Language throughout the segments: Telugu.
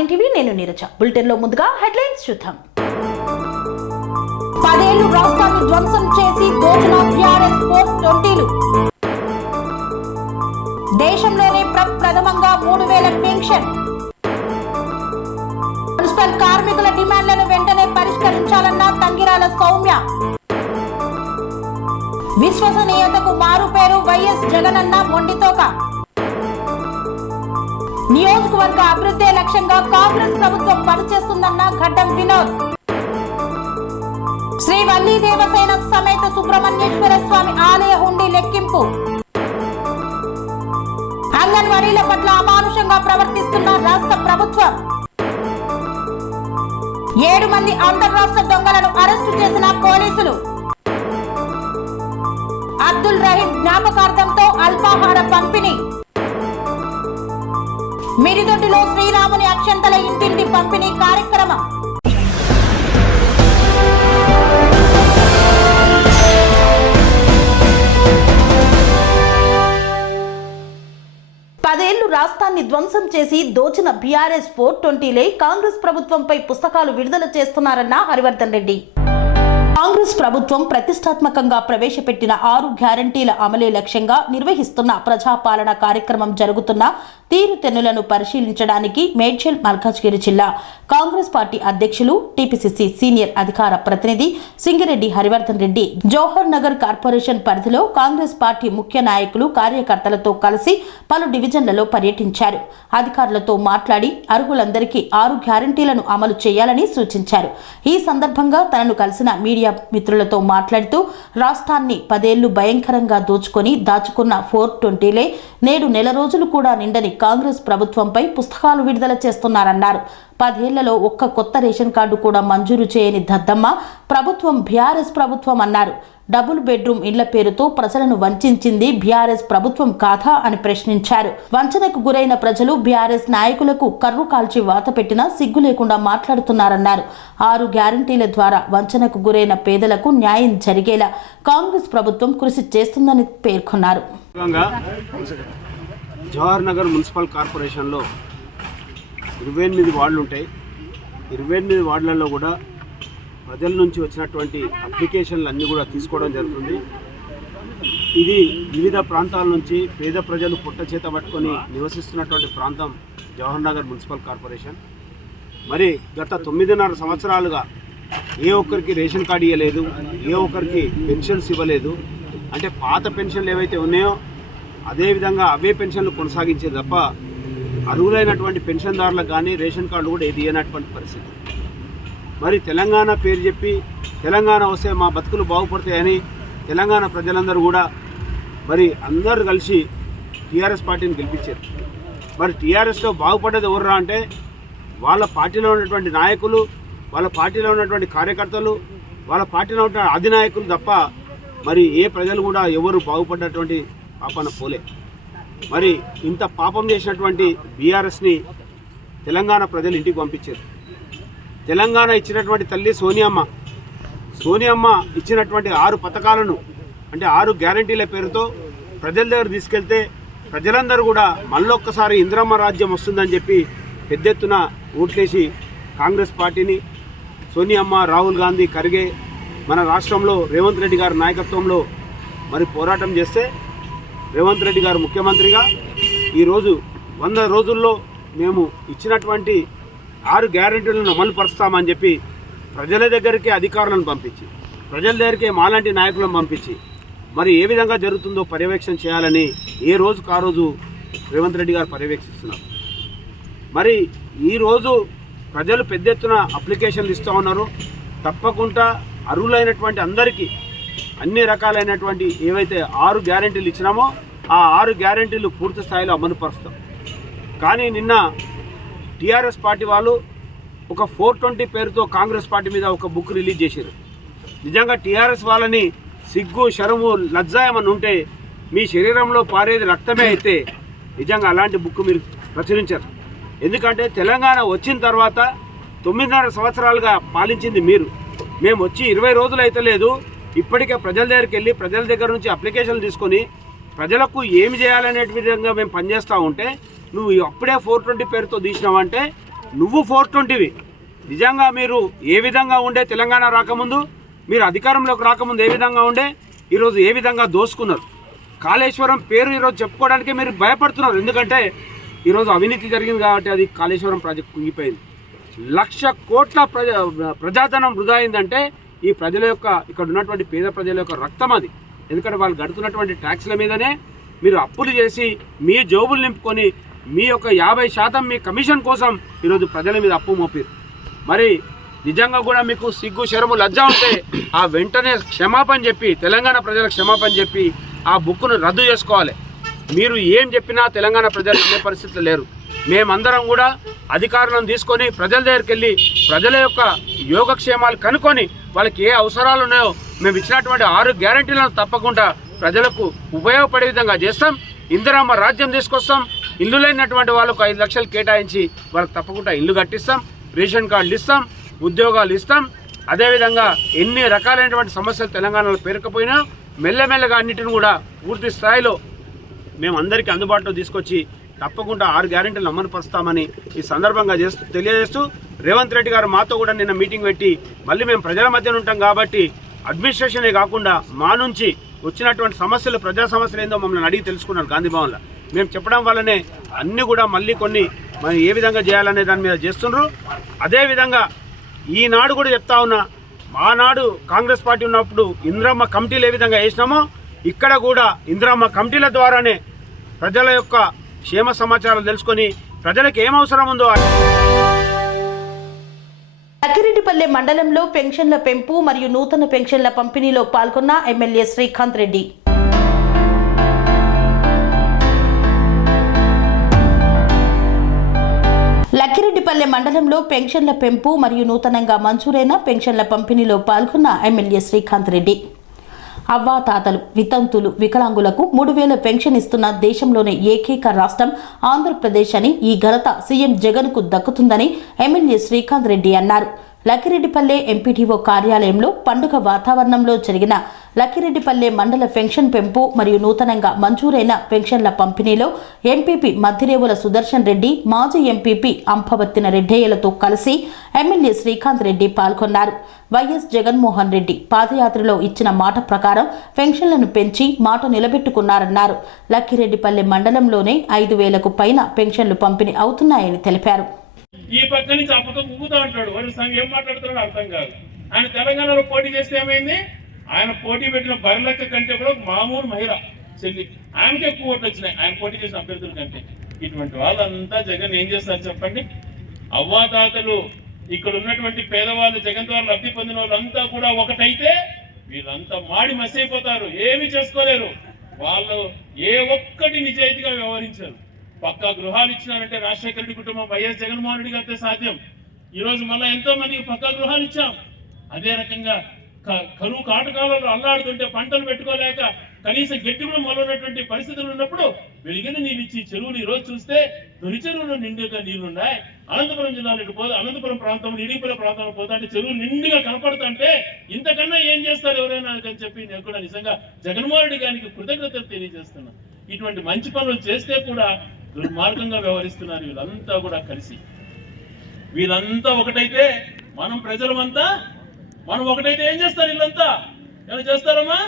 మార్నింగ్ టీవీ నేను నీరజ. బులెటిన్ లో ముందుగా హెడ్లైన్స్ చూద్దాం. 10 ఏళ్లు రాష్ట్రాన్ని ధ్వంసం చేసి దోచిన టీఆర్ఎస్ 420లు. దేశంలోనే ప్రథమంగా 3000 పెన్షన్. మున్సిపల్ కార్మికుల డిమాండ్లను వెంటనే పరిష్కరించాలన్న తంగిరాల సౌమ్య. విశ్వసనీయతకు మారు పేరు వైఎస్ జగనన్న మొండితోక. నియోజకవర్గ అభివృద్ధి లక్ష్యంగా కాంగ్రెస్ ప్రభుత్వం పనిచేస్తుందన్న గడ్డం వినోద్. శ్రీ వల్లీ దేవసేన సమేత సుబ్రహ్మణ్యేశ్వర స్వామి ఆలయ హుండీ లెక్కింపు. అంగన్వాడీల పట్ల అమానుషంగా ప్రవర్తిస్తున్న రాష్ట్ర ప్రభుత్వం. 7 మంది అంతర్రాష్ట్ర దొంగలను అరెస్టు చేసిన పోలీసులు. అబ్దుల్ రహీం జ్ఞాపకార్థంతో అల్పాహార పంపిణీ. మిరిదొడ్డిలో శ్రీరాముని అక్షంతల ఇంటింటి పంపిణీ కార్యక్రమం. పదేళ్లు రాష్ట్రాన్ని ధ్వంసం చేసి దోచిన బీఆర్ఎస్ 420లే కాంగ్రెస్ ప్రభుత్వంపై పుస్తకాలు విడుదల చేస్తున్నారన్న హరివర్ధన్ రెడ్డి. కాంగ్రెస్ ప్రభుత్వం ప్రతిష్టాత్మకంగా ప్రవేశపెట్టిన 6 గ్యారంటీల అమలే లక్ష్యంగా నిర్వహిస్తున్న ప్రజాపాలన కార్యక్రమం జరుగుతున్న తీరుతెన్నులను పరిశీలించడానికి మేడ్చల్ మల్కాజ్గిరి జిల్లా కాంగ్రెస్ పార్టీ అధ్యక్షులు టీపీసీసీ సీనియర్ అధికార ప్రతినిధి సింగిరెడ్డి హరివర్ధన్ రెడ్డి జవహర్ నగర్ కార్పొరేషన్ పరిధిలో కాంగ్రెస్ పార్టీ ముఖ్య నాయకులు కార్యకర్తలతో కలిసి పలు డివిజన్లలో పర్యటించారు. అధికారులతో మాట్లాడి అర్హులందరికీ 6 గ్యారంటీలను అమలు చేయాలని సూచించారు. ఈ సందర్భంగా తనను కలిసిన మీడియా మిత్రులతో మాట్లాడుతూ రాష్ట్రాన్ని 10 ఏళ్లు భయంకరంగా దోచుకొని దాచుకున్న 420లే నేడు నెల రోజులు కూడా నిండని కాంగ్రెస్ ప్రభుత్వంపై పుస్తకాలు విడుదల చేస్తున్నారన్నారు. 10 ఏళ్లలో ఒక్క కొత్త రేషన్ కార్డు కూడా మంజూరు చేయని దద్దమ్మ ప్రభుత్వం బీఆర్ఎస్ ప్రభుత్వం అన్నారు. డబుల్ బెడ్రూమ్ ఇళ్ల పేరుతో ప్రజలను వంచింది బీఆర్ఎస్ ప్రభుత్వం కాదా అని ప్రశ్నించారు. వంచనకు గురైన ప్రజలు బీఆర్ఎస్ నాయకులకు కర్రు కాల్చి వాత పెట్టినా సిగ్గు లేకుండా మాట్లాడుతున్నారన్నారు. 6 గ్యారంటీల ద్వారా వంచనకు గురైన పేదలకు న్యాయం జరిగేలా కాంగ్రెస్ ప్రభుత్వం కృషి చేస్తుందని పేర్కొన్నారు. జవహర్ నగర్ మున్సిపల్ కార్పొరేషన్లో 28 వార్డులు ఉంటాయి. 28 వార్డులలో కూడా ప్రజల నుంచి వచ్చినటువంటి అప్లికేషన్లు అన్నీ కూడా తీసుకోవడం జరుగుతుంది. ఇది వివిధ ప్రాంతాల నుంచి పేద ప్రజలు పుట్ట చేత పట్టుకొని నివసిస్తున్నటువంటి ప్రాంతం జవహర్ నగర్ మున్సిపల్ కార్పొరేషన్. మరి గత 9.5 సంవత్సరాలుగా ఏ ఒక్కరికి రేషన్ కార్డు ఇవ్వలేదు, ఏ ఒక్కరికి పెన్షన్స్ ఇవ్వలేదు. అంటే పాత పెన్షన్లు ఏవైతే ఉన్నాయో అదేవిధంగా అవే పెన్షన్లు కొనసాగించేది తప్ప అర్హులైనటువంటి పెన్షన్దారులకు కానీ రేషన్ కార్డు కూడా ఏది ఇవ్వనటువంటి పరిస్థితి. మరి తెలంగాణ పేరు చెప్పి తెలంగాణ వస్తే మా బతుకులు బాగుపడతాయని తెలంగాణ ప్రజలందరూ కూడా మరి అందరూ కలిసి టీఆర్ఎస్ పార్టీని గెలిపించారు. మరి టీఆర్ఎస్లో బాగుపడేది ఎవర్రా అంటే వాళ్ళ పార్టీలో ఉన్నటువంటి నాయకులు, వాళ్ళ పార్టీలో ఉన్నటువంటి కార్యకర్తలు, వాళ్ళ పార్టీలో ఉన్న అధినాయకులు తప్ప మరి ఏ ప్రజలు కూడా ఎవరు బాగుపడ్డటువంటి పాపన పోలే. మరి ఇంత పాపం చేసినటువంటి బీఆర్ఎస్ని తెలంగాణ ప్రజలు ఇంటికి పంపించారు. తెలంగాణ ఇచ్చినటువంటి తల్లి సోనియమ్మ ఇచ్చినటువంటి 6 పథకాలను అంటే 6 గ్యారంటీల పేరుతో ప్రజల దగ్గర తీసుకెళ్తే ప్రజలందరూ కూడా మళ్ళొక్కసారి ఇందిరమ్మ రాజ్యం వస్తుందని చెప్పి పెద్ద ఎత్తున ఓట్లేసి కాంగ్రెస్ పార్టీని సోనియమ్మ, రాహుల్ గాంధీ, ఖర్గే మన రాష్ట్రంలో రేవంత్ రెడ్డి గారి నాయకత్వంలో మరి పోరాటం చేస్తే రేవంత్ రెడ్డి గారు ముఖ్యమంత్రిగా ఈరోజు 100 రోజుల్లో మేము ఇచ్చినటువంటి 6 గ్యారెంటీలను అమలు పరుస్తామని చెప్పి ప్రజల దగ్గరికి అధికారులను పంపించి ప్రజల దగ్గరికి మాలాంటి నాయకులను పంపించి మరి ఏ విధంగా జరుగుతుందో పర్యవేక్షణ చేయాలని ఏ రోజుకు ఆ రోజు రేవంత్ రెడ్డి గారు పర్యవేక్షిస్తున్నారు. మరి ఈరోజు ప్రజలు పెద్ద ఎత్తున అప్లికేషన్లు ఇస్తూ ఉన్నారు. తప్పకుండా అర్హులైనటువంటి అందరికీ అన్ని రకాలైనటువంటి ఏవైతే 6 గ్యారెంటీలు ఇచ్చినామో ఆ 6 గ్యారెంటీలు పూర్తి స్థాయిలో అమలు పరుస్తాం. కానీ నిన్న టీఆర్ఎస్ పార్టీ వాళ్ళు ఒక 420 పేరుతో కాంగ్రెస్ పార్టీ మీద ఒక బుక్ రిలీజ్ చేశారు. నిజంగా టీఆర్ఎస్ వాళ్ళని సిగ్గు, శరము, లజ్జ ఏమన్నా ఉంటే మీ శరీరంలో పారేది రక్తమే అయితే నిజంగా అలాంటి బుక్ మీరు ప్రచురించారు. ఎందుకంటే తెలంగాణ వచ్చిన తర్వాత 9.5 సంవత్సరాలుగా పాలించింది మీరు. మేము వచ్చి 20 రోజులు అయితే లేదు, ఇప్పటికే ప్రజల దగ్గరికి వెళ్ళి ప్రజల దగ్గర నుంచి అప్లికేషన్లు తీసుకొని ప్రజలకు ఏమి చేయాలనే విధంగా మేము పనిచేస్తూ ఉంటే నువ్వు అప్పుడే 420 పేరుతో తీసినావంటే నువ్వు 420వి. నిజంగా మీరు ఏ విధంగా ఉండే తెలంగాణ రాకముందు, మీరు అధికారంలోకి రాకముందు ఏ విధంగా ఉండే, ఈరోజు ఏ విధంగా దోసుకున్నారు. కాళేశ్వరం పేరు ఈరోజు చెప్పుకోవడానికి మీరు భయపడుతున్నారు. ఎందుకంటే ఈరోజు అవినీతి జరిగింది కాబట్టి అది కాళేశ్వరం ప్రాజెక్ట్ కుంగిపోయింది. 1,00,000 కోట్ల ప్రజాధనం వృధా అయిందంటే ఈ ప్రజల యొక్క, ఇక్కడ ఉన్నటువంటి పేద ప్రజల యొక్క రక్తం అది. ఎందుకంటే వాళ్ళు గడుతున్నటువంటి ట్యాక్స్ల మీదనే మీరు అప్పులు చేసి మీ జోబులు నింపుకొని మీ యొక్క 50% మీ కమిషన్ కోసం ఈరోజు ప్రజల మీద అప్పు మోపారు. మరి నిజంగా కూడా మీకు సిగ్గు శరము లజ్జ ఉంటే ఆ వెంటనే క్షమాపణ చెప్పి, తెలంగాణ ప్రజలకు క్షమాపణ చెప్పి ఆ బుక్ను రద్దు చేసుకోవాలి. మీరు ఏం చెప్పినా తెలంగాణ ప్రజలు అనే పరిస్థితులు లేరు. మేమందరం కూడా అధికారులను తీసుకొని ప్రజల దగ్గరికి వెళ్ళి ప్రజల యొక్క యోగక్షేమాలు కనుక్కొని వాళ్ళకి ఏ అవసరాలు ఉన్నాయో మేము ఇచ్చినటువంటి 6 గ్యారంటీలను తప్పకుండా ప్రజలకు ఉపయోగపడే విధంగా చేస్తాం. ఇందిరమ్మ రాజ్యం తీసుకొస్తాం. ఇల్లు లేనటువంటి వాళ్ళకు 5 లక్షలు కేటాయించి వాళ్ళకి తప్పకుండా ఇల్లు కట్టిస్తాం. రేషన్ కార్డులు ఇస్తాం, ఉద్యోగాలు ఇస్తాం. అదేవిధంగా ఎన్ని రకాలైనటువంటి సమస్యలు తెలంగాణలో పేరుకపోయినా మెల్లమెల్లగా అన్నిటిని కూడా పూర్తి స్థాయిలో మేము అందరికీ అందుబాటులో తీసుకొచ్చి తప్పకుండా 6 గ్యారెంటీలు అమలుపరుస్తామని ఈ సందర్భంగా తెలియజేస్తూ, రేవంత్ రెడ్డి గారు మాతో కూడా నిన్న మీటింగ్ పెట్టి మళ్ళీ మేము ప్రజల మధ్యన ఉంటాం కాబట్టి అడ్మినిస్ట్రేషనే కాకుండా మా నుంచి వచ్చినటువంటి సమస్యలు, ప్రజా సమస్యలు ఏందో మమ్మల్ని అడిగి తెలుసుకున్నారు గాంధీ భవన్లో. మేము చెప్పడం వల్లనే అన్నీ కూడా మళ్ళీ కొన్ని మరి ఏ విధంగా చేయాలనే దాని మీద చేస్తున్నారు. అదేవిధంగా ఈనాడు కూడా చెప్తా ఉన్నా, ఆనాడు కాంగ్రెస్ పార్టీ ఉన్నప్పుడు ఇందిరమ్మ కమిటీలు ఏ విధంగా వేసినామో ఇక్కడ కూడా ఇందిరమ్మ కమిటీల ద్వారానే ప్రజల యొక్క క్షేమ సమాచారాలు తెలుసుకొని ప్రజలకు ఏం అవసరం ఉందో. లక్కిరెడ్డిపల్లె మండలంలో పెన్షన్ల పెంపు మరియు నూతన పెన్షన్ల పంపిణీలో పాల్గొన్న ఎమ్మెల్యే శ్రీకాంత్ రెడ్డి. లక్కిరెడ్డిపల్లె మండలంలో పెన్షన్ల పెంపు మరియు నూతనంగా మంజూరైన పెన్షన్ల పంపిణీలో పాల్గొన్న ఎమ్మెల్యే శ్రీకాంత్ రెడ్డి. అవ్వాతాతలు, వితంతులు, వికలాంగులకు 3,000 పెన్షన్ ఇస్తున్న దేశంలోనే ఏకైక రాష్ట్రం ఆంధ్రప్రదేశ్ అని ఈ ఘనత సీఎం జగన్కు దక్కుతుందని ఎమ్మెల్యే శ్రీకాంత్ రెడ్డి అన్నారు. లక్కిరెడ్డిపల్లె ఎంపీటీఓ కార్యాలయంలో పండుగ వాతావరణంలో జరిగిన లక్కిరెడ్డిపల్లె మండల పెన్షన్ పెంపు మరియు నూతనంగా మంజూరైన పెన్షన్ల పంపిణీలో ఎంపీపీ మద్దిరేవుల సుదర్శన్ రెడ్డి, మాజీ ఎంపీపీ అంపవత్తిన రెడ్డయ్యలతో కలిసి ఎమ్మెల్యే శ్రీకాంత్ రెడ్డి పాల్గొన్నారు. వైఎస్ జగన్మోహన్ రెడ్డి పాదయాత్రలో ఇచ్చిన మాట ప్రకారం పెన్షన్లను పెంచి మాట నిలబెట్టుకున్నారన్నారు. లక్కిరెడ్డిపల్లె మండలంలోనే 5,000కు పైన పెన్షన్లు పంపిణీ అవుతున్నాయని తెలిపారు. ఈ పక్క నుంచి ఆ పక్క ఊగుతా ఉంటాడు. వాడు సంఘం ఏం మాట్లాడుతున్నాడో అర్థం కాదు. ఆయన తెలంగాణలో పోటీ చేస్తే ఏమైంది? ఆయన పోటీ పెట్టిన బర్లెక్క కంటే కూడా మామూలు మహిళ చెల్లి, ఆయనకి ఎక్కువ ఓట్లు వచ్చినాయి ఆయన పోటీ చేసిన అభ్యర్థుల కంటే. ఇటువంటి వాళ్ళంతా జగన్ ఏం చేస్తారు చెప్పండి? అవ్వాతాతలు, ఇక్కడ ఉన్నటువంటి పేదవాళ్ళు, జగన్ ద్వారా లబ్ధి పొందిన వాళ్ళంతా కూడా ఒకటైతే వీళ్ళంతా మాడి మసైపోతారు. ఏమి చేసుకోలేరు. వాళ్ళు ఏ ఒక్కటి నిజాయితీగా వ్యవహరించారు. పక్కా గృహాలు ఇచ్చినారంటే రాజశేఖర రెడ్డి కుటుంబం, వైఎస్ జగన్మోహన్ రెడ్డి గారితో సాధ్యం. ఈరోజు మళ్ళీ ఎంతో మందికి పక్కా గృహాలు ఇచ్చాం. అదే రకంగా కరువు కాటకాలలో అల్లాడుతుంటే పంటలు పెట్టుకోలేక కనీసం గట్టి కూడా మొదలైనటువంటి పరిస్థితులు ఉన్నప్పుడు వెలిగిన నీళ్ళు ఇచ్చి చెరువులు ఈరోజు చూస్తే తొలి చెరువులు నిండుగా నీళ్లున్నాయి. అనంతపురం జిల్లాలో పోతే, అనంతపురం ప్రాంతంలో, ఇడిపల్లి ప్రాంతంలో పోతా అంటే చెరువులు నిండుగా కనపడుతుంటే ఇంతకన్నా ఏం చేస్తారు ఎవరైనా అని చెప్పి నేను కూడా నిజంగా జగన్మోహన్ రెడ్డి గారికి కృతజ్ఞతలు తెలియజేస్తున్నా. ఇటువంటి మంచి పనులు చేస్తే కూడా దుర్మార్గంగా వ్యవహరిస్తున్నారు వీళ్ళంతా కూడా కలిసి. వీళ్ళంతా ఒకటైతే మనం ప్రజలమంతా మనం ఒకటైతే ఏం చేస్తారు? వీళ్ళంతా ఏమైనా చేస్తారమ్మా?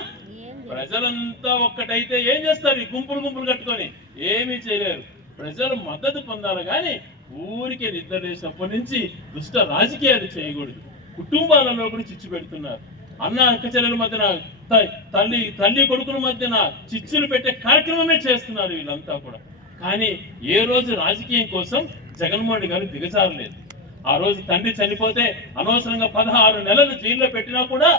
ప్రజలంతా ఒక్కటైతే ఏం చేస్తారు? ఈ గుంపులు కట్టుకొని ఏమీ చేయలేరు. ప్రజలు మద్దతు పొందాలి కానీ ఊరికే నిద్రలేసినప్పటి నుంచి దుష్ట రాజకీయాలు చేయకూడదు. కుటుంబాలలో కూడా చిచ్చు పెడుతున్నారు. అన్న అక్క చెల్లెల మధ్యన, తల్లి కొడుకుల మధ్యన చిచ్చులు పెట్టే కార్యక్రమమే చేస్తున్నారు వీళ్ళంతా కూడా. కానీ ఏ రోజు రాజకీయం కోసం జగన్మోహన్ రెడ్డి గారు దిగజారలేదు. ఆ రోజు తండ్రి చనిపోతే అనవసరంగా 16 నెలలు జైల్లో పెట్టినా కూడా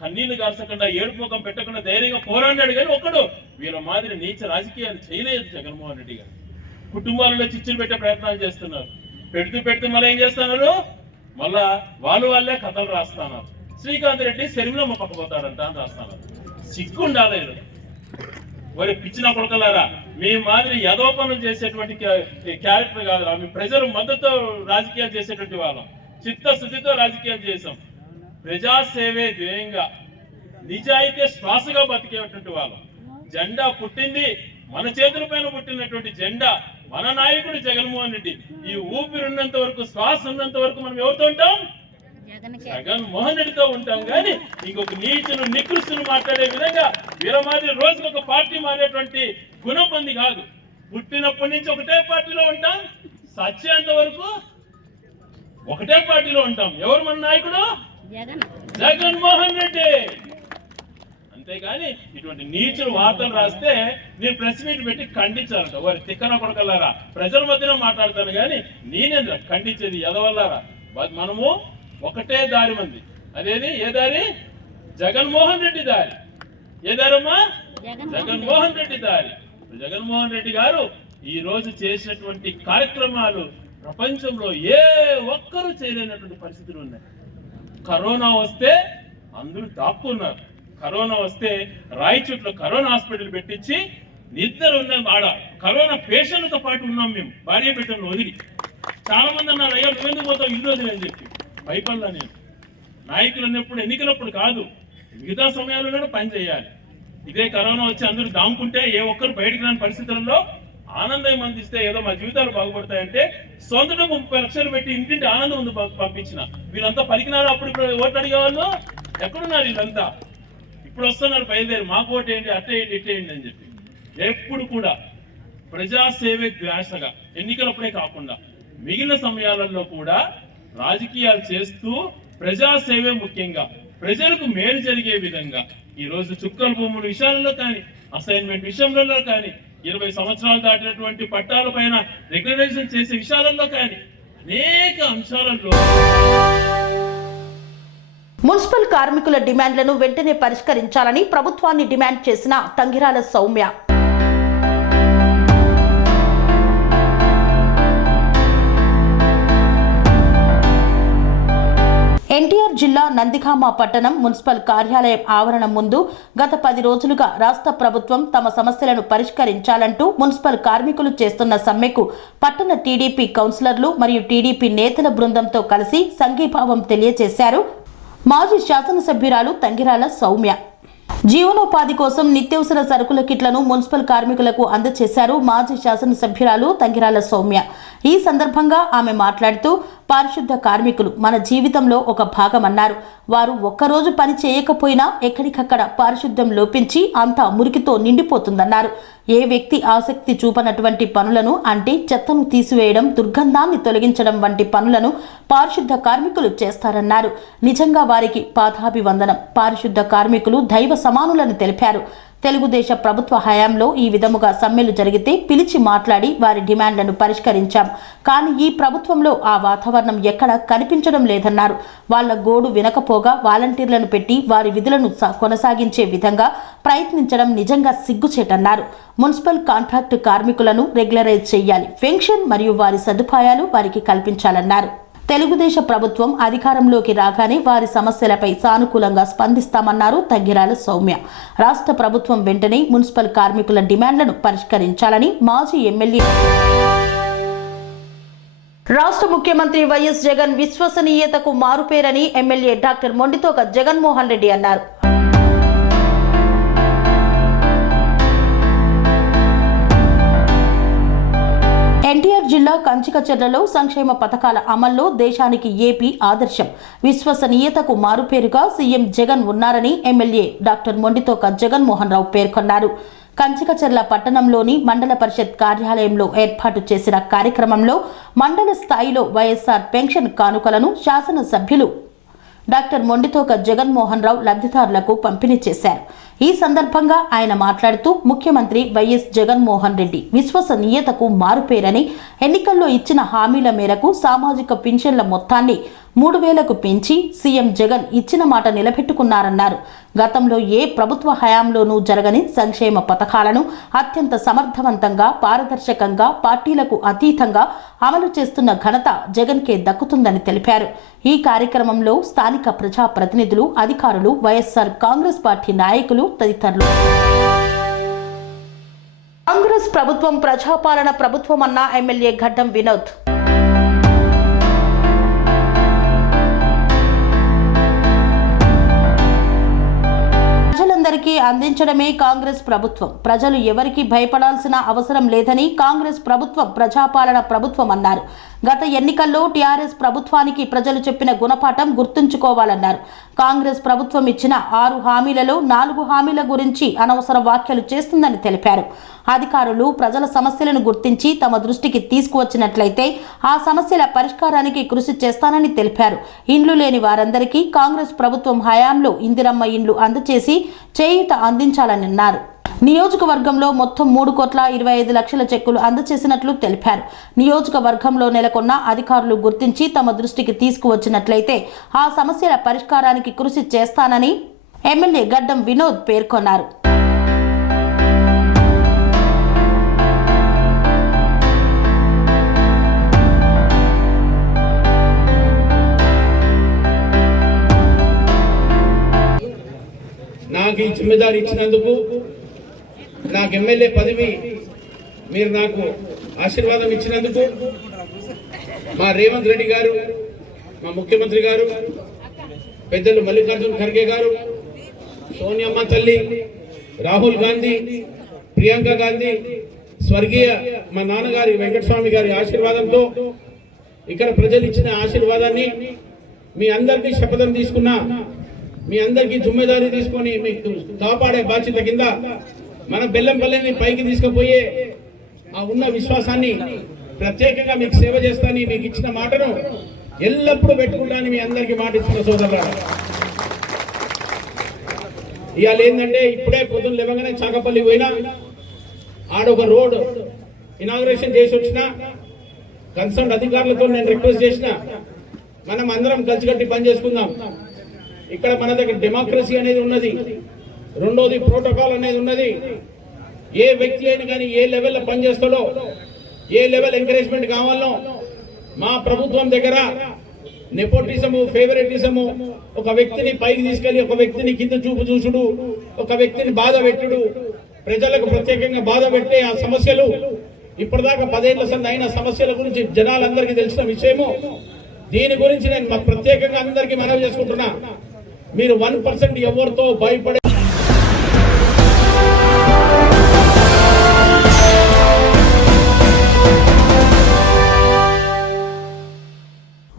కన్నీళ్లు గార్చకుండా, ఏడుపుముఖం పెట్టకుండా ధైర్యంగా పోరాడాడు. కానీ ఒక్కడు వీళ్ళ మాదిరి నీచ రాజకీయాలు చేయలేదు జగన్మోహన్ రెడ్డి గారు. కుటుంబాలలో చిచ్చులు పెట్టే ప్రయత్నాలు చేస్తున్నారు. పెడుతూ మళ్ళీ ఏం చేస్తున్నారు? మళ్ళా వాళ్ళే కథలు రాస్తున్నారు. శ్రీకాంత్ రెడ్డి శరీరంలో పక్కపోతాడంట అని రాస్తున్నారు. సిగ్గుండాలి. మరి పిచ్చిన కొడుకలారా, మీ మాదిరి యదోపనులు చేసేటువంటి క్యారెక్టర్ కాదురా. మీ ప్రజలు మద్దతు రాజకీయాలు చేసేటువంటి వాళ్ళం. చిత్తశుద్ధితో రాజకీయాలు చేసాం. ప్రజాసేవే ధ్యేయంగా, నిజాయితీ శ్వాసగా బతికేటువంటి వాళ్ళం. జెండా పుట్టింది మన చేతుల పైన పుట్టినటువంటి జెండా మన నాయకుడు జగన్మోహన్ రెడ్డి. ఈ ఊపిరి ఉన్నంత వరకు, శ్వాస ఉన్నంత వరకు మనం ఎవరితో ఉంటాం? జగన్మోహన్ రెడ్డితో ఉంటాం. కానీ ఇంకొక నీచులు నికృష్టులు మాట్లాడే విధంగా వీరమాదిరి రోజుకు ఒక పార్టీ మారేటువంటి గుణం పొంది కాదు. పుట్టినప్పటి నుంచి ఒకటే పార్టీలో ఉంటాం, సత్యంత వరకు ఒకటే పార్టీలో ఉంటాం. ఎవరు మన నాయకుడు? జగన్మోహన్ రెడ్డి. అంతేగాని ఇటువంటి నీచులు వార్తలు రాస్తే నేను ప్రెస్ మీట్ పెట్టి ఖండించాలంట. వారి తిక్కన కొడకల్లారా, ప్రజల మధ్యన మాట్లాడతాను కానీ నేనేంద్ర ఖండించేది ఎదవల్లారా. మనము ఒకటే దారి మంది. అదేది ఏ దారి? జగన్మోహన్ రెడ్డి దారి. ఏ దారమ్మా? జగన్మోహన్ రెడ్డి దారి. జగన్మోహన్ రెడ్డి గారు ఈ రోజు చేసినటువంటి కార్యక్రమాలు ప్రపంచంలో ఏ ఒక్కరూ చేయలేనటువంటి పరిస్థితులు ఉన్నాయి. కరోనా వస్తే అందరూ దాక్కున్నారు. కరోనా వస్తే రాయచోట్ల కరోనా హాస్పిటల్ పెట్టించి నిద్ర ఉన్నాం. ఆడ కరోనా పేషెంట్లతో పాటు ఉన్నాం మేము, భార్య బిడ్డలను వదిలి. చాలా మంది అన్నారు, అయ్యా నువ్వెందుకు పోతావు ఇల్లు వదిలి అని చెప్పి. భయపడలా నేను. నాయకులు అన్నప్పుడు, ఎన్నికలప్పుడు కాదు, మిగతా సమయాల్లో పని చేయాలి. ఇదే కరోనా వచ్చి అందరూ దాముకుంటే ఏ ఒక్కరు బయటకు రాని పరిస్థితుల్లో ఆనందం అందిస్తే ఏదో మా జీవితాలు బాగుపడతాయంటే సొంత 30 లక్షలు పెట్టి ఇంటింటి ఆనందం ముందు పంపించిన వీళ్ళంతా పలికినారు. అప్పుడు ఇప్పుడు ఓట్లు అడిగేవాళ్ళు ఎక్కడున్నారు? వీళ్ళంతా ఇప్పుడు వస్తున్నారు బయలుదేరి, మాకు ఓటు వేయండి, అట్టేయండి, ఇట్టేయండి అని చెప్పి. ఎప్పుడు కూడా ప్రజాసేవే ధ్యాసగా, ఎన్నికలప్పుడే కాకుండా మిగిలిన సమయాలలో కూడా రాజకీయాలు చేస్తూ ప్రజాసేవే ముఖ్యంగా ప్రజలకు మేలు జరిగే విధంగా ఈ రోజు చుక్కల భూముల విషయాలలో కానీ, అసైన్మెంట్ విషయంలో కానీ, 20 సంవత్సరాలు దాటినటువంటి పట్టాల పైన రెగ్యులరైజేషన్ చేసే విషయాలలో కానీ అనేక అంశాలలో మున్సిపల్ కార్మికుల డిమాండ్లను వెంటనే పరిష్కరించాలని ప్రభుత్వాన్ని డిమాండ్ చేసిన తంగిరాల సౌమ్య. ఎన్టీఆర్ జిల్లా నందిగామ పట్టణం మున్సిపల్ కార్యాలయం ఆవరణం ముందు గత 10 రోజులుగా రాష్ట్ర ప్రభుత్వం తమ సమస్యలను పరిష్కరించాలంటూ మున్సిపల్ కార్మికులు చేస్తున్న సమ్మెకు పట్టణ టీడీపీ కౌన్సిలర్లు మరియు టీడీపీ నేతల బృందంతో కలిసి సంఘీభావం తెలియజేశారు మాజీ శాసనసభ్యురాలు తంగిరాల సౌమ్య. జీవనోపాధి కోసం నిత్యావసర సరుకుల కిట్లను మున్సిపల్ కార్మికులకు అందజేశారు మాజీ శాసనసభ్యురాలు తంగిరాల సౌమ్య. ఈ సందర్భంగా ఆమె మాట్లాడుతూ పారిశుద్ధ కార్మికులు మన జీవితంలో ఒక భాగమన్నారు. వారు ఒక్కరోజు పని చేయకపోయినా ఎక్కడికక్కడ పారిశుద్ధ్యం లోపించి అంతా మురికితో నిండిపోతుందన్నారు. ఏ వ్యక్తి ఆసక్తి చూపనటువంటి పనులను అంటే చెత్తను తీసివేయడం, దుర్గంధాన్ని తొలగించడం వంటి పనులను పారిశుద్ధ కార్మికులు చేస్తారన్నారు. నిజంగా వారికి పాదాభివందనం. పారిశుద్ధ కార్మికులు దైవ సమానులని తెలిపారు. తెలుగుదేశ ప్రభుత్వ హయాంలో ఈ విధముగా సమ్మెలు జరిగితే పిలిచి మాట్లాడి వారి డిమాండ్లను పరిష్కరించాం. కానీ ఈ ప్రభుత్వంలో ఆ వాతావరణం ఎక్కడ కనిపించడం లేదన్నారు. వాళ్ల గోడు వినకపోగా వాలంటీర్లను పెట్టి వారి విధులను కొనసాగించే విధంగా ప్రయత్నించడం నిజంగా సిగ్గుచేటన్నారు. మున్సిపల్ కాంట్రాక్టు కార్మికులను రెగ్యులరైజ్ చేయాలి. పెన్షన్ మరియు వారి సదుపాయాలు వారికి కల్పించాలన్నారు. తెలుగుదేశ ప్రభుత్వం అధికారంలోకి రాగానే వారి సమస్యలపై సానుకూలంగా స్పందిస్తామన్నారు తంగిరాల సౌమ్య. రాష్ట్ర ప్రభుత్వం వెంటనే మున్సిపల్ కార్మికుల డిమాండ్లను పరిష్కరించాలని మాజీ ఎమ్మెల్యే రాష్ట్ర ముఖ్యమంత్రి వైఎస్ జగన్ విశ్వసనీయతకు మారుపేరని ఎమ్మెల్యే డాక్టర్ మొండితోక జగన్మోహన్ రెడ్డి అన్నారు. ఎన్టీఆర్ జిల్లా కంచికచర్లలో సంక్షేమ పథకాల అమల్లో దేశానికి ఏపీ ఆదర్శం. విశ్వసనీయతకు మారుపేరుగా సీఎం జగన్ ఉన్నారని ఎమ్మెల్యే డాక్టర్ మొండితోక జగన్మోహన్ రావు పేర్కొన్నారు. కంచికచర్ల పట్టణంలోని మండల పరిషత్ కార్యాలయంలో ఏర్పాటు చేసిన కార్యక్రమంలో మండల స్థాయిలో వైఎస్ఆర్ పెన్షన్ కానుకలను శాసనసభ్యులు డాక్టర్ మొండితోక జగన్మోహన్ రావు లబ్ధిదారులకు పంపిణీ చేశారు. ఈ సందర్భంగా ఆయన మాట్లాడుతూ ముఖ్యమంత్రి వైఎస్ జగన్మోహన్ రెడ్డి విశ్వసనీయతకు మారుపేరని, ఎన్నికల్లో ఇచ్చిన హామీల మేరకు సామాజిక పింఛన్ల మొత్తాన్ని 3,000కు పెంచి సీఎం జగన్ ఇచ్చిన మాట నిలబెట్టుకున్నారన్నారు. గతంలో ఏ ప్రభుత్వ హయాంలోనూ జరగని సంక్షేమ పథకాలను అత్యంత సమర్థవంతంగా, పారదర్శకంగా, పార్టీలకు అతీతంగా అమలు చేస్తున్న ఘనత జగన్కే దక్కుతుందని తెలిపారు. ఈ కార్యక్రమంలో స్థానిక ప్రజాప్రతినిధులు, అధికారులు, వైఎస్ఆర్ కాంగ్రెస్ పార్టీ నాయకులు తదితరులు. కాంగ్రెస్ ప్రభుత్వం ప్రజాపాలన ప్రభుత్వమన్న ఎమ్మెల్యే గడ్డం వినోద్. పేదలందరికీ అందించడమే కాంగ్రెస్ ప్రభుత్వం. ప్రజలు ఎవరికి భయపడాల్సిన అవసరం లేదని కాంగ్రెస్ ప్రభుత్వం ప్రజాపాలన ప్రభుత్వం అన్నారు. గత ఎన్నికల్లో టీఆర్ఎస్ ప్రభుత్వానికి ప్రజలు చెప్పిన గుణపాఠం గుర్తుంచుకోవాలన్నారు. కాంగ్రెస్ ప్రభుత్వం ఇచ్చిన 6 హామీలలో 4 హామీల గురించి అనవసర వ్యాఖ్యలు చేస్తుందని తెలిపారు. అధికారులు ప్రజల సమస్యలను గుర్తించి తమ దృష్టికి తీసుకువచ్చినట్లయితే ఆ సమస్యల పరిష్కారానికి కృషి చేస్తానని తెలిపారు. ఇండ్లు లేని వారందరికీ కాంగ్రెస్ ప్రభుత్వం హయాంలో ఇందిరమ్మ ఇండ్లు అందజేసి చేయూత అందించాలని అన్నారు. నియోజకవర్గంలో మొత్తం 3,25,00,000 చెక్కులు అందజేసినట్లు తెలిపారు. నియోజకవర్గంలో నెలకొన్న అధికారులు గుర్తించి తమ దృష్టికి తీసుకువచ్చినట్లయితే ఆ సమస్యల పరిష్కారానికి కృషి చేస్తానని ఎమ్మెల్యే గడ్డం వినోద్ పేర్కొన్నారు. నాకు ఈ జిమ్మెదారి ఇచ్చినందుకు, నాకు ఎమ్మెల్యే పదవి మీరు నాకు ఆశీర్వాదం ఇచ్చినందుకు మా రేవంత్ రెడ్డి గారు, మా ముఖ్యమంత్రి గారు, పెద్దలు మల్లికార్జున్ ఖర్గే గారు, సోనియమ్మ తల్లి, రాహుల్ గాంధీ, ప్రియాంక గాంధీ, స్వర్గీయ మా నాన్నగారి వెంకటస్వామి గారి ఆశీర్వాదంతో, ఇక్కడ ప్రజలు ఇచ్చిన ఆశీర్వాదాన్ని మీ అందరికీ శపథం తీసుకున్నా, మీ అందరికీ జిమ్మెదారీ తీసుకొని మీకు కాపాడే బాధ్యత కింద మన బెల్లంపల్లిని పైకి తీసుకుపోయే ఆ ఉన్న విశ్వాసాన్ని ప్రత్యేకంగా మీకు సేవ చేస్తానని మీకు ఇచ్చిన మాటను ఎల్లప్పుడూ పెట్టుకుంటానని మీ అందరికీ మాట ఇచ్చిన సోదరులారా. ఇవాళ ఏంటంటే ఇప్పుడే పొద్దున్న లేవగానే చాకపల్లి పోయినా ఆడొక రోడ్ ఇనాగ్రేషన్ చేసి వచ్చిన కన్సర్న్ అధికారులతో నేను రిక్వెస్ట్ చేసిన మనం అందరం కలిసికట్టి పని చేసుకుందాం. ఇక్కడ మన దగ్గర డెమోక్రసీ అనేది ఉన్నది, రెండోది ప్రోటోకాల్ అనేది ఉన్నది. ఏ వ్యక్తి అయినా కానీ ఏ లెవెల్లో పనిచేస్తాడో, ఏ లెవెల్ ఎంకరేజ్మెంట్ కావాలో, మా ప్రభుత్వం దగ్గర నెపోటిజము, ఫేవరెటిజము, ఒక వ్యక్తిని పైకి తీసుకెళ్లి ఒక వ్యక్తిని కింద చూపు చూసుడు, ఒక వ్యక్తిని బాధ పెట్టుడు, ప్రజలకు ప్రత్యేకంగా బాధ పెట్టే ఆ సమస్యలు ఇప్పటిదాకా 10 ఏళ్ల సంది అయిన సమస్యల గురించి జనాలందరికీ తెలిసిన విషయము. దీని గురించి నేను ప్రత్యేకంగా అందరికీ మనవి చేసుకుంటున్నా. మీరు 1% ఎవరితో భయపడే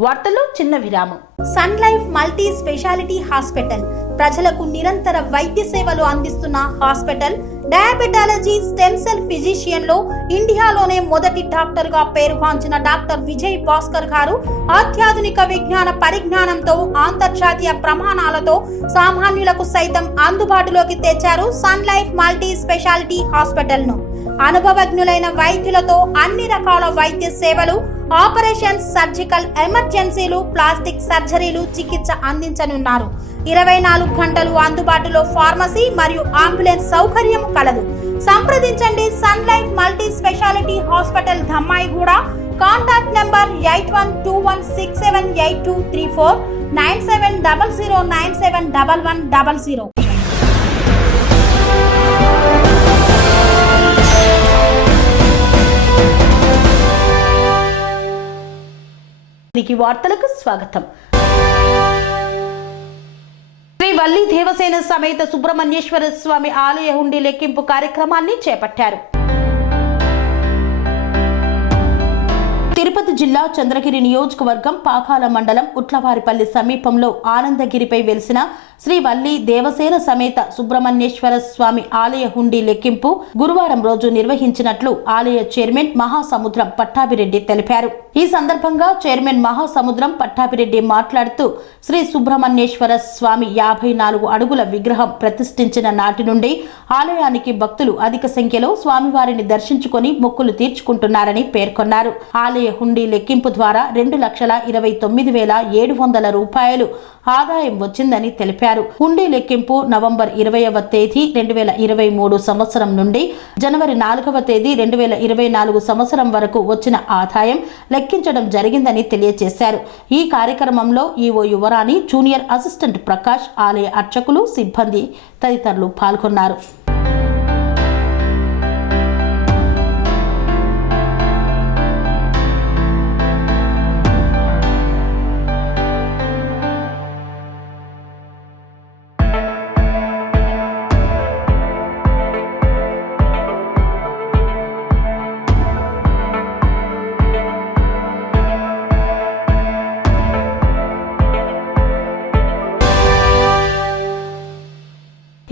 వార్తల్లో చిన్న విరామం. Sun Life multi speciality hospital ప్రజలకు నిరంతర వైద్య సేవలు అందిస్తున్న hospital. Diabetology, stem cell physician లో ఇండియాలోనే మొదటి డాక్టర్ గా పేరుగాంచిన డాక్టర్ విజయ్ భాస్కర్ గారు అత్యాధునిక విజ్ఞాన పరిజ్ఞానంతో అంతర్జాతీయ ప్రమాణాలతో సామాన్యులకు సైతం అందుబాటులోకి తెచ్చారు Sun Life multi speciality hospital ను. అనుభవజ్ఞులైన వైద్యులతో అన్ని రకాల వైద్య సేవలు, ఆపరేషన్స్, సర్జికల్ ఎమర్జెన్సీలు, ప్లాస్టిక్ సర్జరీలు, చికిత్స అందించనున్నారు. 24 గంటలు అందుబాటులో ఫార్మసీ మరియు అంబులెన్స్ సౌకర్యం కలదు. సంప్రదించండి Sun Life multi speciality hospital, Dhammaiguda. Contact number 8121678234, 9700971100. వార్తలకు స్వాగతం. శ్రీ వల్లి దేవసేన సమేత సుబ్రహ్మణ్యేశ్వర స్వామి ఆలయ హుండీ లెక్కింపు కార్యక్రమాన్ని చేపట్టారు. తిరుపతి జిల్లా చంద్రగిరి నియోజకవర్గం పాకాల మండలం ఉట్లవారిపల్లి సమీపంలో ఆనందగిరిపై వెలిసిన శ్రీ వల్లి దేవసేన సమేత సుబ్రహ్మణ్యేశ్వర స్వామి ఆలయ హుండీ లెక్కింపు గురువారం రోజు నిర్వహించినట్లు ఆలయ చైర్మన్ మహాసముద్రం పట్టాభిరెడ్డి తెలిపారు. ఈ సందర్భంగా చైర్మన్ మహాసముద్రం పట్టాభిరెడ్డి మాట్లాడుతూ శ్రీ సుబ్రహ్మణ్యేశ్వర స్వామి 54 అడుగుల విగ్రహం ప్రతిష్ఠించిన నాటి నుండి ఆలయానికి భక్తులు అధిక సంఖ్యలో స్వామివారిని దర్శించుకొని మొక్కులు తీర్చుకుంటున్నారని పేర్కొన్నారు. ఆలయ హుండీ లెక్కింపు ద్వారా 2,29,700 రూపాయలు ఆదాయం వచ్చిందని తెలిపారు. హుండీ లెక్కింపు నవంబర్ 20వ తేదీ 2023 సంవత్సరం నుండి జనవరి 4వ తేదీ 2024 సంవత్సరం వరకు వచ్చిన ఆదాయం లెక్కించడం జరిగిందని తెలియజేశారు. ఈ కార్యక్రమంలో ఈవో యువరాణి, జూనియర్ అసిస్టెంట్ ప్రకాష్, ఆలయ అర్చకులు, సిబ్బంది తదితరులు పాల్గొన్నారు.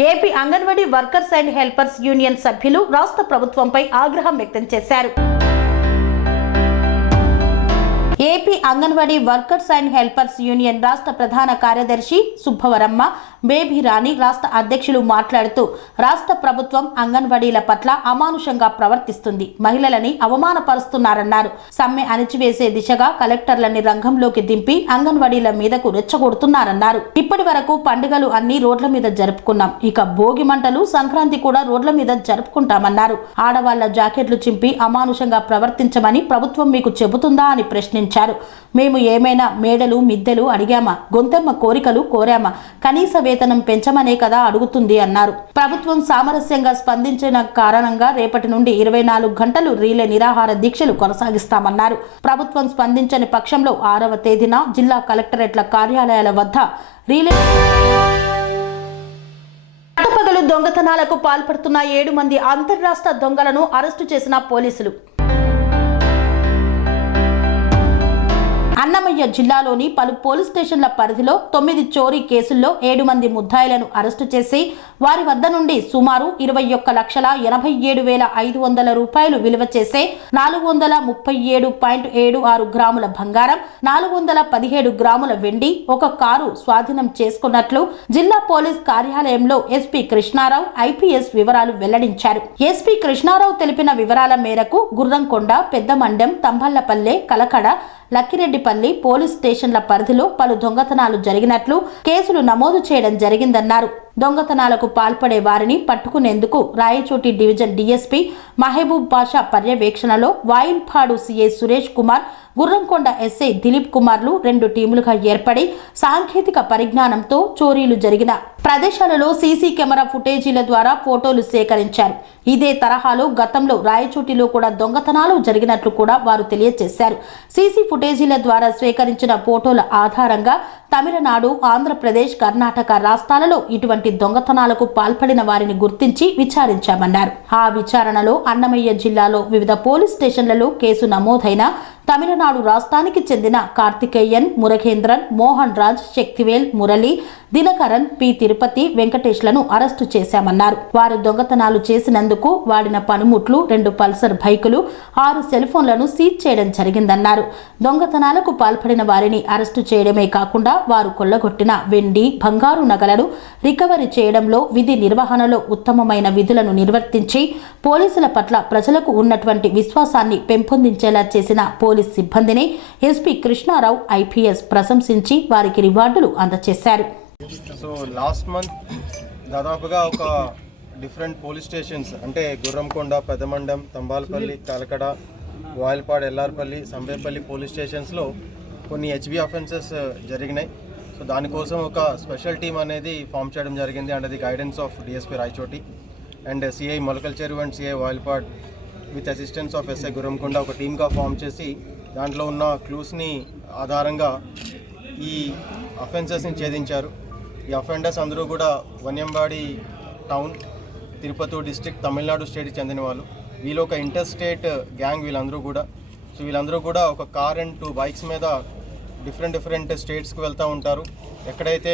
AP anganwadi workers and helpers union సభ్యులు రాష్ట్ర ప్రభుత్వంపై ఆగ్రహం వ్యక్తం చేశారు. AP anganwadi workers and helpers union రాష్ట్ర ప్రధాన కార్యదర్శి సుబ్బవరమ్మ బేబీ రాణి రాష్ట్ర అధ్యక్షులు మాట్లాడుతూ రాష్ట్ర ప్రభుత్వం అంగన్వాడీల పట్ల అమానుషంగా ప్రవర్తిస్తుంది, మహిళలని అవమానపరుస్తున్నారన్నారు. సమ్మె అణిచివేసే దిశగా కలెక్టర్లని రంగంలోకి దింపి అంగన్వాడీల మీదకు రెచ్చగొడుతున్నారన్నారు. ఇప్పటి వరకు పండుగలు అన్ని రోడ్ల మీద జరుపుకున్నాం, ఇక భోగి మంటలు సంక్రాంతి కూడా రోడ్ల మీద జరుపుకుంటామన్నారు. ఆడవాళ్ల జాకెట్లు చింపి అమానుషంగా ప్రవర్తించమని ప్రభుత్వం మీకు చెబుతుందా అని ప్రశ్నించారు. మేము ఏమైనా మేడలు మిద్దెలు అడిగామా, గొంతెమ్మ కోరికలు కోరామా, కనీస వేతనం పెంచమనే కదా అడుగుతుంది అన్నారు. ప్రభుత్వం సామరస్యంగా స్పందించిన కారణంగా రేపటి నుండి 24 గంటలు రీలే నిరాహార దీక్షలు కొనసాగిస్తామన్నారు. ప్రభుత్వం స్పందించని పక్షంలో 6వ తేదీన జిల్లా కలెక్టరేట్ల కార్యాలయాల వద్ద రీలే పగలు దొంగతనాలకు పాల్పడుతున్న 7 మంది అంతర్రాష్ట్ర దొంగలను అరెస్టు చేసిన పోలీసులు. అన్నమయ్య జిల్లాలోని పలు పోలీస్ స్టేషన్ల పరిధిలో 9 చోరీ కేసుల్లో 7 మంది ముద్దాయిలను అరెస్టు చేసి వారి వద్ద నుండి సుమారు 21,87,500 రూపాయలు విలువ చేసే 437.76 గ్రాముల బంగారం, 417 గ్రాముల వెండి, ఒక కారు స్వాధీనం చేసుకున్నట్లు జిల్లా పోలీస్ కార్యాలయంలో ఎస్పీ కృష్ణారావు ఐపీఎస్ వివరాలు వెల్లడించారు. ఎస్పీ కృష్ణారావు తెలిపిన వివరాల మేరకు గుర్రంకొండ, పెద్దమండెం, తంబళ్లపల్లె, కలకడ, లక్కిరెడ్డిపల్లి పోలీస్ స్టేషన్ల పరిధిలో పలు దొంగతనాలు జరిగినట్లు కేసులు నమోదు చేయడం జరిగిందన్నారు. దొంగతనాలకు పాల్పడే వారిని పట్టుకునేందుకు రాయచోటి డివిజన్ డీఎస్పీ మహబూబ్ బాషా పర్యవేక్షణలో వాయిల్పాడు సీఐ సురేష్ కుమార్, గుర్రంకొండ ఎస్ఐ దిలీప్ కుమార్లు 2 టీములుగా ఏర్పడి సాంకేతిక పరిజ్ఞానంతో చోరీలు జరిగిన ప్రదేశాలలో సీసీ కెమెరా ఫుటేజీల ద్వారా ఫోటోలు సేకరించారు. ఇదే తరహాలో గతంలో రాయచోటిలో కూడా దొంగతనాలు జరిగినట్లు కూడా వారు తెలియజేశారు. సీసీ ఫుటేజీల ద్వారా సేకరించిన ఫోటోల ఆధారంగా తమిళనాడు, ఆంధ్రప్రదేశ్, కర్ణాటక రాష్ట్రాలలో ఇటువంటి దొంగతనాలకు పాల్పడిన వారిని గుర్తించి విచారించామన్నారు. ఆ విచారణలో అన్నమయ్య జిల్లాలో వివిధ పోలీస్ స్టేషన్లలో కేసు నమోదైన తమిళనాడు రాష్ట్రానికి చెందిన కార్తికేయన్, మురగేంద్రన్, మోహన్ రాజ్, శక్తివేల్, మురళి, దినకరన్, పి తిరుపతి, వెంకటేష్లను అరెస్టు చేశామన్నారు. వారు దొంగతనాలు చేసినందుకు వాడిన పనిముట్లు, 2 పల్సర్ బైకులు, 6 సెల్ ఫోన్లను సీజ్ చేయడం జరిగిందన్నారు. దొంగతనాలకు పాల్పడిన వారిని అరెస్టు చేయడమే కాకుండా వారు కొల్లగొట్టిన వెండి, బంగారు నగలను రికవరీ చేయడంలో, విధి నిర్వహణలో ఉత్తమమైన విధులను నిర్వర్తించి పోలీసుల పట్ల ప్రజలకు ఉన్నటువంటి విశ్వాసాన్ని పెంపొందించేలా చేసిన పోలీస్ సిబ్బందిని ఎస్పీ కృష్ణారావు ఐపీఎస్ ప్రశంసించి వారికి రివార్డులు అందజేశారు. సో లాస్ట్ మంత్ దాదాపుగా ఒక డిఫరెంట్ పోలీస్ స్టేషన్స్ అంటే గుర్రంకొండ, పెద్దమండం, తంబాలపల్లి, కలకడ, వాయిల్పాడ్, ఎల్లార్పల్లి, సంబేపల్లి పోలీస్ స్టేషన్స్లో కొన్ని హెచ్బీ అఫెన్సెస్ జరిగినాయి. సో దానికోసం ఒక స్పెషల్ టీమ్ అనేది ఫామ్ చేయడం జరిగింది under the guidance of DSP Rayachoti and CI Molakal Cheruvu and CI Vayalpad with assistance of SI Gurramkonda ఒక టీమ్గా ఫామ్ చేసి దాంట్లో ఉన్న క్లూస్ని ఆధారంగా ఈ అఫెన్సెస్ని ఛేదించారు. ఈ అఫెండర్స్ అందరూ కూడా వన్యంబాడి టౌన్, తిరుపతి డిస్ట్రిక్ట్, తమిళనాడు స్టేట్కి చెందిన వాళ్ళు. వీళ్ళు ఒక ఇంటర్ స్టేట్ గ్యాంగ్ వీళ్ళందరూ కూడా. సో వీళ్ళందరూ కూడా ఒక కార్ అండ్ 2 బైక్స్ మీద డిఫరెంట్ స్టేట్స్కి వెళ్తూ ఉంటారు. ఎక్కడైతే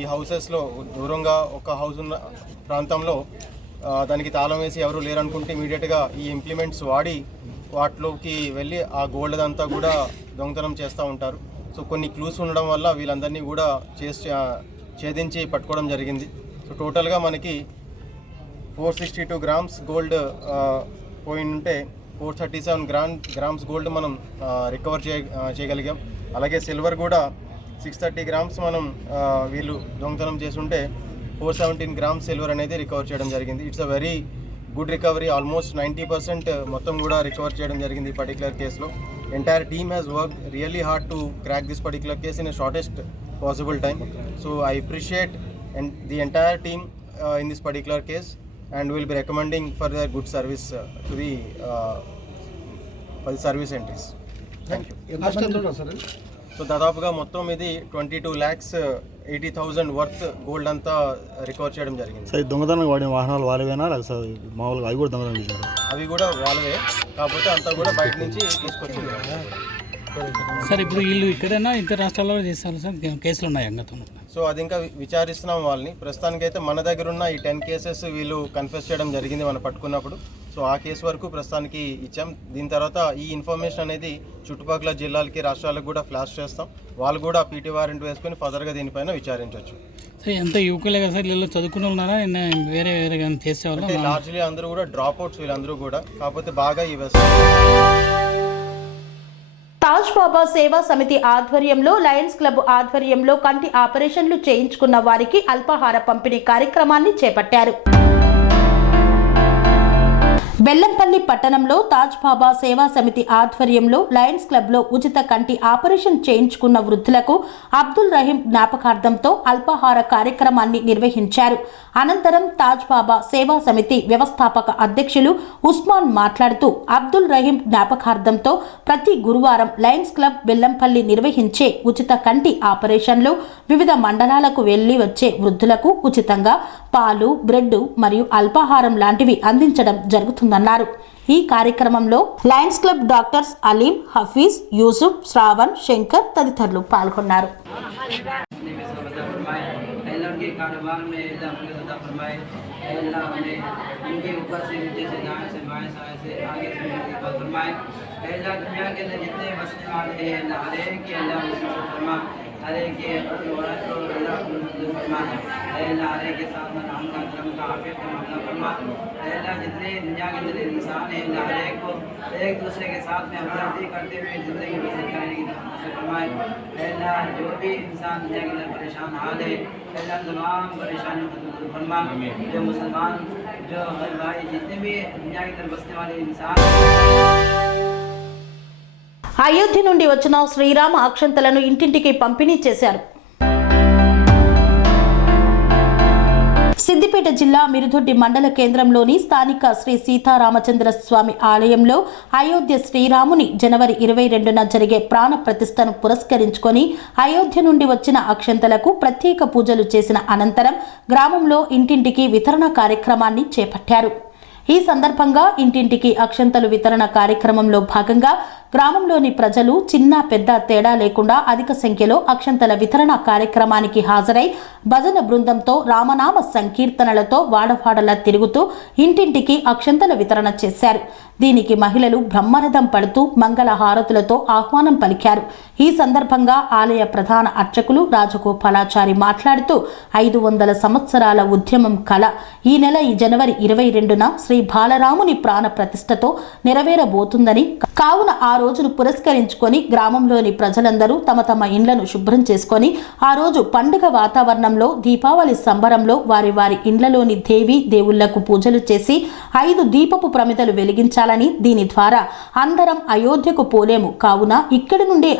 ఈ హౌసెస్లో దూరంగా ఒక హౌస్ ఉన్న ప్రాంతంలో దానికి తాళం వేసి ఎవరు లేరనుకుంటే ఇమీడియట్గా ఈ ఇంప్లిమెంట్స్ వాడి వాటిలోకి వెళ్ళి ఆ గోల్డ్ అంతా కూడా దొంగతనం చేస్తూ ఉంటారు. సో కొన్ని క్లూస్ ఉండడం వల్ల వీళ్ళందరినీ కూడా ఛేదించి పట్టుకోవడం జరిగింది. సో టోటల్గా మనకి 462 గ్రామ్స్ గోల్డ్ పోయి ఉంటే 437 గ్రామ్స్ గోల్డ్ మనం రికవర్ చేయగలిగాం. అలాగే సిల్వర్ కూడా 630 గ్రామ్స్ మనం వీళ్ళు దొంగతనం చేస్తుంటే 417 గ్రామ్స్ సిల్వర్ అనేది రికవర్ చేయడం జరిగింది. It's a very good recovery. Almost 90% మొత్తం కూడా రికవర్ చేయడం జరిగింది ఈ పర్టికులర్ కేసులో. Entire team has work really hard to crack this particular case in a shortest possible time. So I appreciate the entire team in this particular case and will be recommending for their good service to the for the service entries. Thank you. So దాదాపుగా మొత్తం ఇది 22,80,000 వర్త్ గోల్డ్ అంతా రికవర్ చేయడం జరిగింది. సార్ దొంగతనం వాడిన వాహనాలు వాళ్ళవేనా లేదా సార్ మామూలుగా అవి కూడా దొంగతనం చేశారు? అవి కూడా వాళ్ళవే, కాకపోతే అంతా కూడా బయట నుంచి తీసుకొచ్చింది. సార్ ఇప్పుడు వీళ్ళు ఇక్కడైనా ఇతర రాష్ట్రాల్లో చేస్తారు సార్, కేసులు ఉన్నాయి గతంలో. సో అది ఇంకా విచారిస్తున్నాం వాళ్ళని. ప్రస్తుతానికైతే మన దగ్గర ఉన్న ఈ 10 కేసెస్ వీళ్ళు కన్ఫెస్ చేయడం జరిగింది మనం పట్టుకున్నప్పుడు. సో ఆ కేసు వరకు ప్రస్తుతానికి ఇచ్చాం. దీని తర్వాత ఈ ఇన్ఫర్మేషన్ అనేది చుట్టుపక్కల జిల్లాలకి, రాష్ట్రాలకు కూడా ఫ్లాష్ చేస్తాం. వాళ్ళు కూడా పీటీ వారెంట్ వేసుకొని ఫర్దర్గా దీనిపైన విచారించవచ్చు. సార్ ఎంత యువకులే కదా సార్, వీళ్ళు చదువుకుని ఉన్నారా, వేరే వేరే చేసేవాళ్ళు? అంటే లార్జ్లీ అందరూ కూడా డ్రాప్ అవుట్స్ వీళ్ళందరూ కూడా. కాకపోతే బాగా ఈ తాజ్ బాబా సేవా సమితి ఆధ్వర్యంలో లయన్స్ క్లబ్ ఆధ్వర్యంలో కంటి ఆపరేషన్లు చేయించుకున్న వారికి అల్పాహార పంపిణీ కార్యక్రమాన్ని చేపట్టారు. బెల్లంపల్లి పట్టణంలో తాజ్ బాబా సేవా సమితి ఆధ్వర్యంలో లయన్స్ క్లబ్లో ఉచిత కంటి ఆపరేషన్ చేయించుకున్న వృద్ధులకు అబ్దుల్ రహీం జ్ఞాపకార్థంతో అల్పాహార కార్యక్రమాన్ని నిర్వహించారు. అనంతరం తాజ్ బాబా సేవా సమితి వ్యవస్థాపక అధ్యక్షులు ఉస్మాన్ మాట్లాడుతూ అబ్దుల్ రహీం జ్ఞాపకార్థంతో ప్రతి గురువారం లయన్స్ క్లబ్ బెల్లంపల్లి నిర్వహించే ఉచిత కంటి ఆపరేషన్లు వివిధ మండలాలకు వెళ్లి వచ్చే వృద్ధులకు ఉచితంగా పాలు, బ్రెడ్ మరియు అల్పాహారం లాంటివి అందించడం జరుగుతుందన్నారు. ఈ కార్యక్రమంలో Lions club doctors Aleem, Hafeez, Yusuf, Shravan, Shankar తదితరులు పాల్గొన్నారు. के कारोबार में अदा फरमाए। अल्लाह हमें उनके ऊपर से नीचे से दाएं से बाएं साएं से आगे से पीछे फरमाए। अल्लाह दुनिया के अंदर जितने बसने वाले हैं अल्लाह हर एक के अल्लाह फरमा, हर एक के औरत को अल्लाह फरमाए। अल्लाह हर एक के साथ में नाम का धर्म का आफियत का मामला फरमा। अल्लाह जितने दुनिया के अंदर इंसान हैं अल्लाह हर एक को एक दूसरे के साथ में हमदर्दी करते हुए ज़िंदगी बसर करने की तौफीक फरमाए। अल्लाह जो भी इंसान दुनिया के अंदर परेशान हाल है अल्लाह तमाम परेशानियों को दूर फरमा। जो मुसलमान जो हर भाई जितने भी दुनिया के अंदर बसने वाले इंसान అయోధ్య నుండి వచ్చిన శ్రీరామ అక్షంతలను ఇంటింటికి పంపిణీ చేశారు. సిద్దిపేట జిల్లా మిరుదొడ్డి మండల కేంద్రంలోని స్థానిక శ్రీ సీతారామచంద్ర స్వామి ఆలయంలో అయోధ్య శ్రీరాముని జనవరి 22న జరిగే ప్రాణ ప్రతిష్టను పురస్కరించుకొని అయోధ్య నుండి వచ్చిన అక్షంతలకు ప్రత్యేక పూజలు చేసిన అనంతరం గ్రామంలో ఇంటింటికి వితరణ కార్యక్రమాన్ని చేపట్టారు. ఈ సందర్భంగా ఇంటింటికి అక్షంతలు వితరణ కార్యక్రమంలో భాగంగా గ్రామంలోని ప్రజలు చిన్న పెద్ద తేడా లేకుండా అధిక సంఖ్యలో అక్షంతల వితరణ కార్యక్రమానికి హాజరై భజన బృందంతో రామనామ సంకీర్తనలతో వాడవాడలా తిరుగుతూ ఇంటింటికి అక్షంతల వితరణ చేశారు. దీనికి మహిళలు బ్రహ్మరథం పడుతూ మంగళ హారతులతో ఆహ్వానం పలికారు. ఈ సందర్భంగా ఆలయ ప్రధాన అర్చకులు రాజగోపాలాచారి మాట్లాడుతూ 500 సంవత్సరాల ఉద్యమం కళ ఈ నెల జనవరి 22న శ్రీ బాలరాముని ప్రాణ ప్రతిష్టతో నెరవేరబోతుందని, కావున ఆ రోజును పురస్కరించుకొని గ్రామంలోని ప్రజలందరూ తమ తమ ఇండ్లను శుభ్రం చేసుకొని ఆ రోజు పండుగ వాతావరణంలో దీపావళి సంబరంలో వారి వారి ఇండ్లలోని దేవి దేవుళ్లకు పూజలు చేసి 5 దీపపు ప్రమిదలు వెలిగించాలని, దీని ద్వారా అందరం అయోధ్యకు పోలేము, కావున ఇక్కడి నుండే.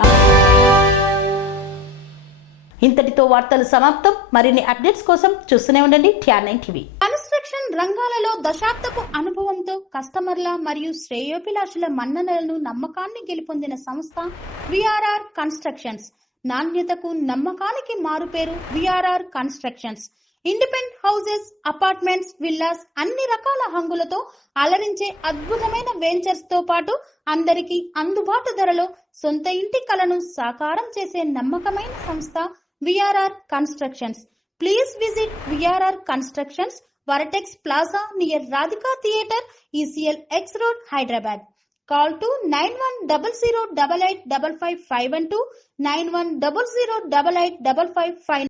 ఇంతటితో వార్తలు సమాప్తం. మరిన్ని అప్డేట్స్ కోసం చూస్తూనే ఉండండి TR9 టీవీ. కన్స్ట్రక్షన్ రంగాలలో దశాబ్దపు అనుభవంతో కస్టమర్ల మరియు శ్రేయోభిలాషుల మన్ననలను, నమ్మకాన్ని గెలుపొందిన సంస్థ విఆర్ఆర్ కన్స్ట్రక్షన్స్. నాణ్యతకు నమ్మకానికి మారుపేరు VRR constructions. Independent houses, apartments, villas అన్ని రకాల హంగులతో అలరించే అద్భుతమైన వెంచర్స్ తో పాటు అందరికీ అందుబాటు ధరలో సొంత ఇంటి కలను సాకారం చేసే నమ్మకమైన సంస్థ VRR constructions. Please visit VRR Constructions, Varatex Plaza near Radhika Theatre, ECL X Road, Hyderabad. Call to 910088555512, 9100885555.